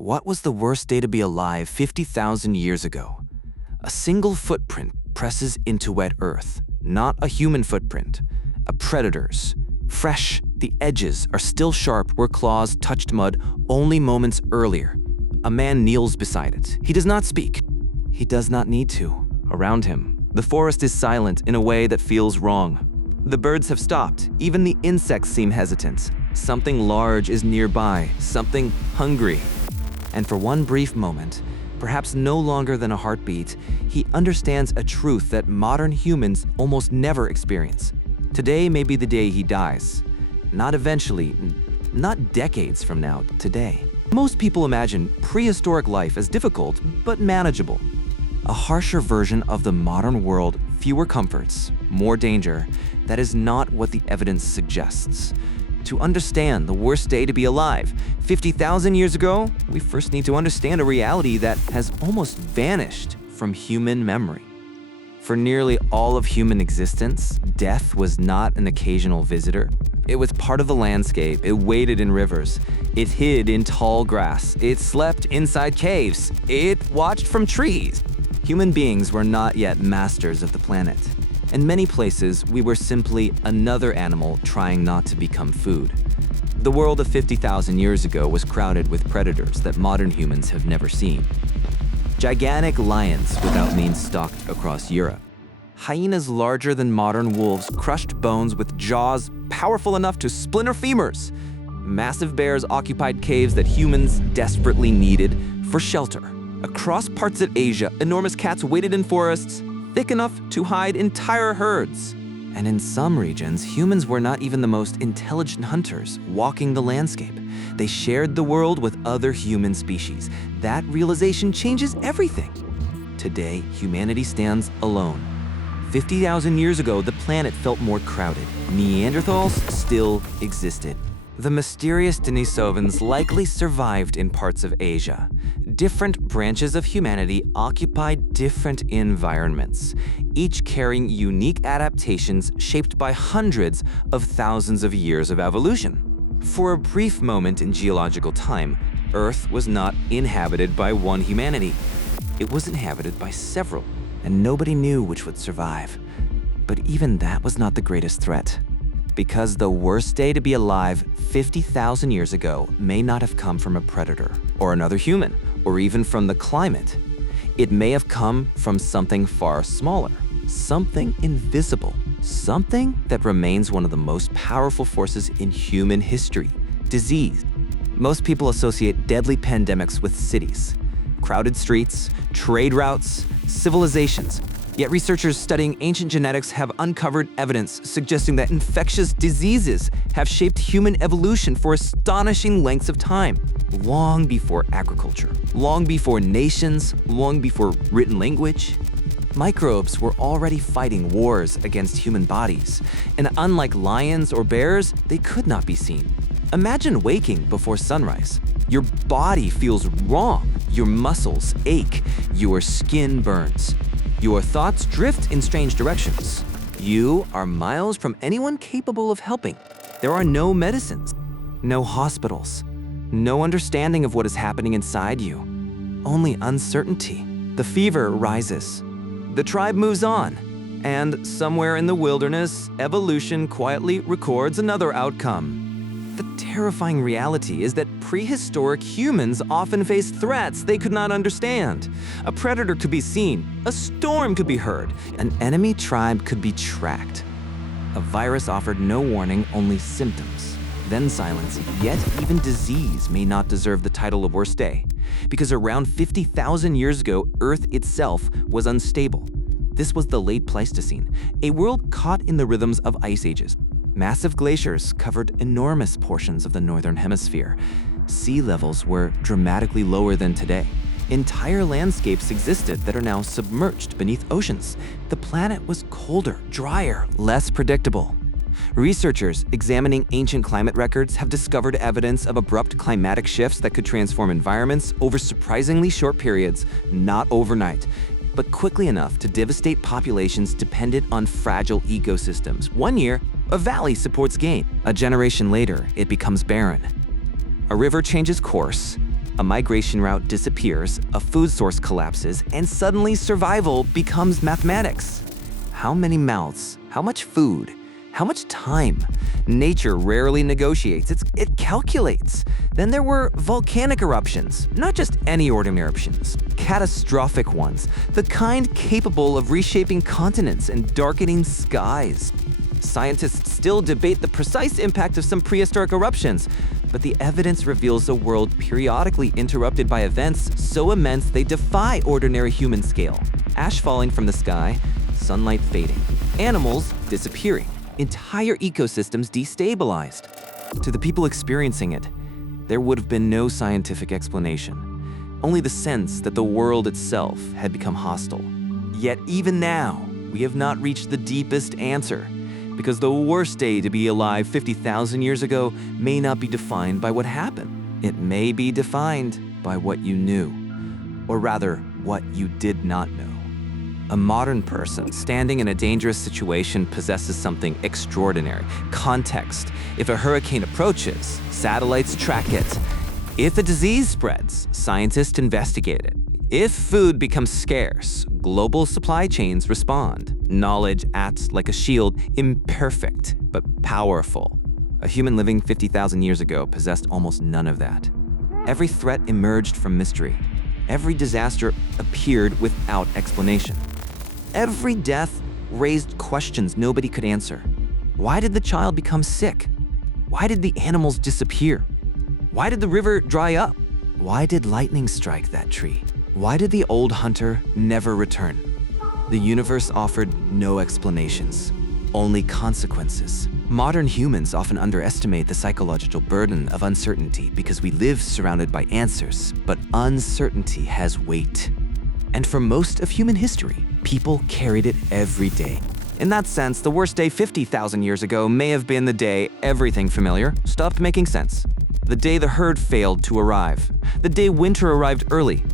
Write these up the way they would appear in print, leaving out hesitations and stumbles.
What was the worst day to be alive 50,000 years ago? A single footprint presses into wet earth, not a human footprint, a predator's. Fresh, the edges are still sharp where claws touched mud only moments earlier. A man kneels beside it. He does not speak. He does not need to. Around him, the forest is silent in a way that feels wrong. The birds have stopped. Even the insects seem hesitant. Something large is nearby, something hungry. And for one brief moment, perhaps no longer than a heartbeat, he understands a truth that modern humans almost never experience. Today may be the day he dies. Not eventually, not decades from now, today. Most people imagine prehistoric life as difficult, but manageable. A harsher version of the modern world, fewer comforts, more danger. That is not what the evidence suggests. To understand the worst day to be alive 50,000 years ago, we first need to understand a reality that has almost vanished from human memory. For nearly all of human existence, death was not an occasional visitor. It was part of the landscape. It waded in rivers. It hid in tall grass. It slept inside caves. It watched from trees. Human beings were not yet masters of the planet. In many places, we were simply another animal trying not to become food. The world of 50,000 years ago was crowded with predators that modern humans have never seen. Gigantic lions without means stalked across Europe. Hyenas larger than modern wolves crushed bones with jaws powerful enough to splinter femurs. Massive bears occupied caves that humans desperately needed for shelter. Across parts of Asia, enormous cats waited in forests thick enough to hide entire herds. And in some regions, humans were not even the most intelligent hunters walking the landscape. They shared the world with other human species. That realization changes everything. Today, humanity stands alone. 50,000 years ago, the planet felt more crowded. Neanderthals still existed. The mysterious Denisovans likely survived in parts of Asia. Different branches of humanity occupied different environments, each carrying unique adaptations shaped by hundreds of thousands of years of evolution. For a brief moment in geological time, Earth was not inhabited by one humanity. It was inhabited by several, and nobody knew which would survive. But even that was not the greatest threat. Because the worst day to be alive 50,000 years ago may not have come from a predator, or another human, or even from the climate. It may have come from something far smaller, something invisible, something that remains one of the most powerful forces in human history: disease. Most people associate deadly pandemics with cities, crowded streets, trade routes, civilizations. Yet researchers studying ancient genetics have uncovered evidence suggesting that infectious diseases have shaped human evolution for astonishing lengths of time. Long before agriculture, long before nations, long before written language, microbes were already fighting wars against human bodies. And unlike lions or bears, they could not be seen. Imagine waking before sunrise. Your body feels wrong. Your muscles ache. Your skin burns. Your thoughts drift in strange directions. You are miles from anyone capable of helping. There are no medicines, no hospitals, no understanding of what is happening inside you. Only uncertainty. The fever rises. The tribe moves on. And somewhere in the wilderness, evolution quietly records another outcome. The terrifying reality is that prehistoric humans often faced threats they could not understand. A predator could be seen, a storm could be heard, an enemy tribe could be tracked. A virus offered no warning, only symptoms, then silence. Yet even disease may not deserve the title of worst day, because around 50,000 years ago, Earth itself was unstable. This was the Late Pleistocene, a world caught in the rhythms of ice ages. Massive glaciers covered enormous portions of the northern hemisphere. Sea levels were dramatically lower than today. Entire landscapes existed that are now submerged beneath oceans. The planet was colder, drier, less predictable. Researchers examining ancient climate records have discovered evidence of abrupt climatic shifts that could transform environments over surprisingly short periods, not overnight, but quickly enough to devastate populations dependent on fragile ecosystems. One year, a valley supports gain. A generation later, it becomes barren. A river changes course. A migration route disappears, a food source collapses, and suddenly survival becomes mathematics. How many mouths? How much food? How much time? Nature rarely negotiates, it calculates. Then there were volcanic eruptions, not just any ordinary eruptions, catastrophic ones, the kind capable of reshaping continents and darkening skies. Scientists still debate the precise impact of some prehistoric eruptions, but the evidence reveals a world periodically interrupted by events so immense they defy ordinary human scale. Ash falling from the sky, sunlight fading, animals disappearing, entire ecosystems destabilized. To the people experiencing it, there would have been no scientific explanation, only the sense that the world itself had become hostile. Yet even now, we have not reached the deepest answer, because the worst day to be alive 50,000 years ago may not be defined by what happened. It may be defined by what you knew, or rather, what you did not know. A modern person standing in a dangerous situation possesses something extraordinary: context. If a hurricane approaches, satellites track it. If a disease spreads, scientists investigate it. If food becomes scarce, global supply chains respond. Knowledge acts like a shield, imperfect but powerful. A human living 50,000 years ago possessed almost none of that. Every threat emerged from mystery. Every disaster appeared without explanation. Every death raised questions nobody could answer. Why did the child become sick? Why did the animals disappear? Why did the river dry up? Why did lightning strike that tree? Why did the old hunter never return? The universe offered no explanations, only consequences. Modern humans often underestimate the psychological burden of uncertainty because we live surrounded by answers, but uncertainty has weight. And for most of human history, people carried it every day. In that sense, the worst day 50,000 years ago may have been the day everything familiar stopped making sense. The day the herd failed to arrive. The day winter arrived early.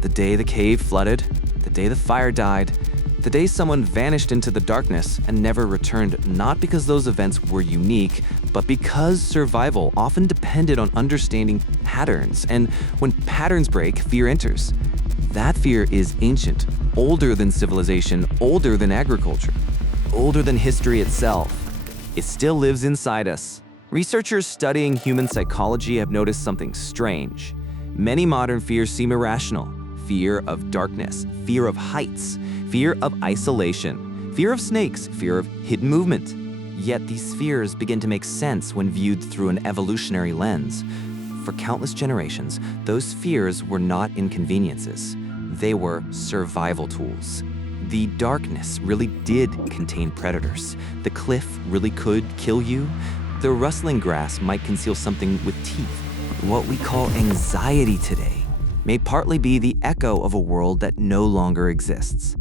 The day the cave flooded. The day the fire died. The day someone vanished into the darkness and never returned, not because those events were unique, but because survival often depended on understanding patterns. And when patterns break, fear enters. That fear is ancient, older than civilization, older than agriculture, older than history itself. It still lives inside us. Researchers studying human psychology have noticed something strange. Many modern fears seem irrational. Fear of darkness, fear of heights, fear of isolation, fear of snakes, fear of hidden movement. Yet these fears begin to make sense when viewed through an evolutionary lens. For countless generations, those fears were not inconveniences. They were survival tools. The darkness really did contain predators. The cliff really could kill you. The rustling grass might conceal something with teeth. What we call anxiety today may partly be the echo of a world that no longer exists.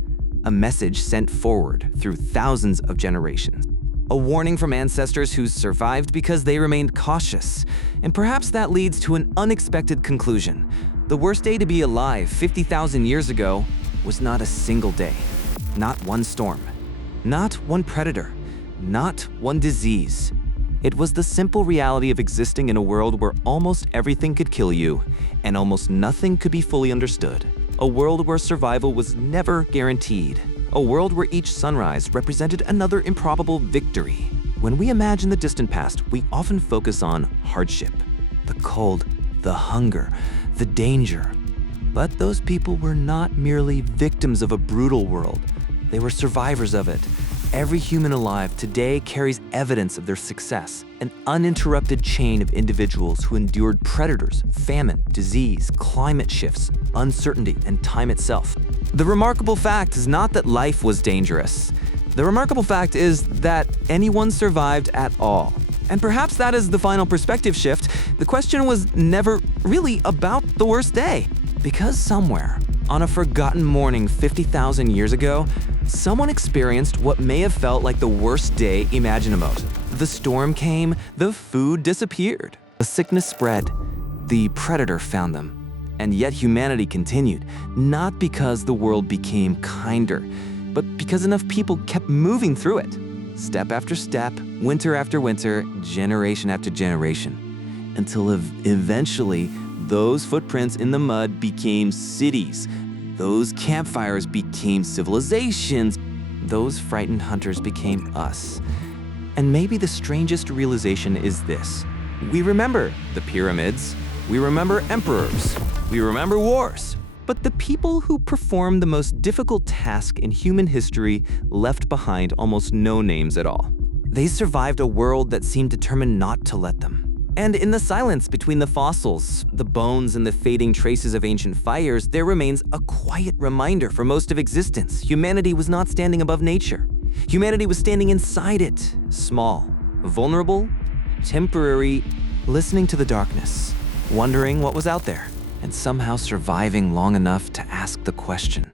A message sent forward through thousands of generations. A warning from ancestors who survived because they remained cautious. And perhaps that leads to an unexpected conclusion. The worst day to be alive 50,000 years ago was not a single day, not one storm, not one predator, not one disease. It was the simple reality of existing in a world where almost everything could kill you and almost nothing could be fully understood. A world where survival was never guaranteed. A world where each sunrise represented another improbable victory. When we imagine the distant past, we often focus on hardship, the cold, the hunger, the danger. But those people were not merely victims of a brutal world. They were survivors of it. Every human alive today carries evidence of their success, an uninterrupted chain of individuals who endured predators, famine, disease, climate shifts, uncertainty, and time itself. The remarkable fact is not that life was dangerous. The remarkable fact is that anyone survived at all. And perhaps that is the final perspective shift. The question was never really about the worst day. Because somewhere, on a forgotten morning 50,000 years ago, someone experienced what may have felt like the worst day imaginable. The storm came, the food disappeared, the sickness spread, the predator found them. And yet humanity continued, not because the world became kinder, but because enough people kept moving through it. Step after step, winter after winter, generation after generation, until eventually Those footprints in the mud became cities. Those campfires became civilizations. Those frightened hunters became us. And maybe the strangest realization is this. We remember the pyramids, we remember emperors, we remember wars. But the people who performed the most difficult task in human history left behind almost no names at all. They survived a world that seemed determined not to let them. And in the silence between the fossils, the bones, and the fading traces of ancient fires, there remains a quiet reminder for most of existence. Humanity was not standing above nature. Humanity was standing inside it, small, vulnerable, temporary, listening to the darkness, wondering what was out there, and somehow surviving long enough to ask the question.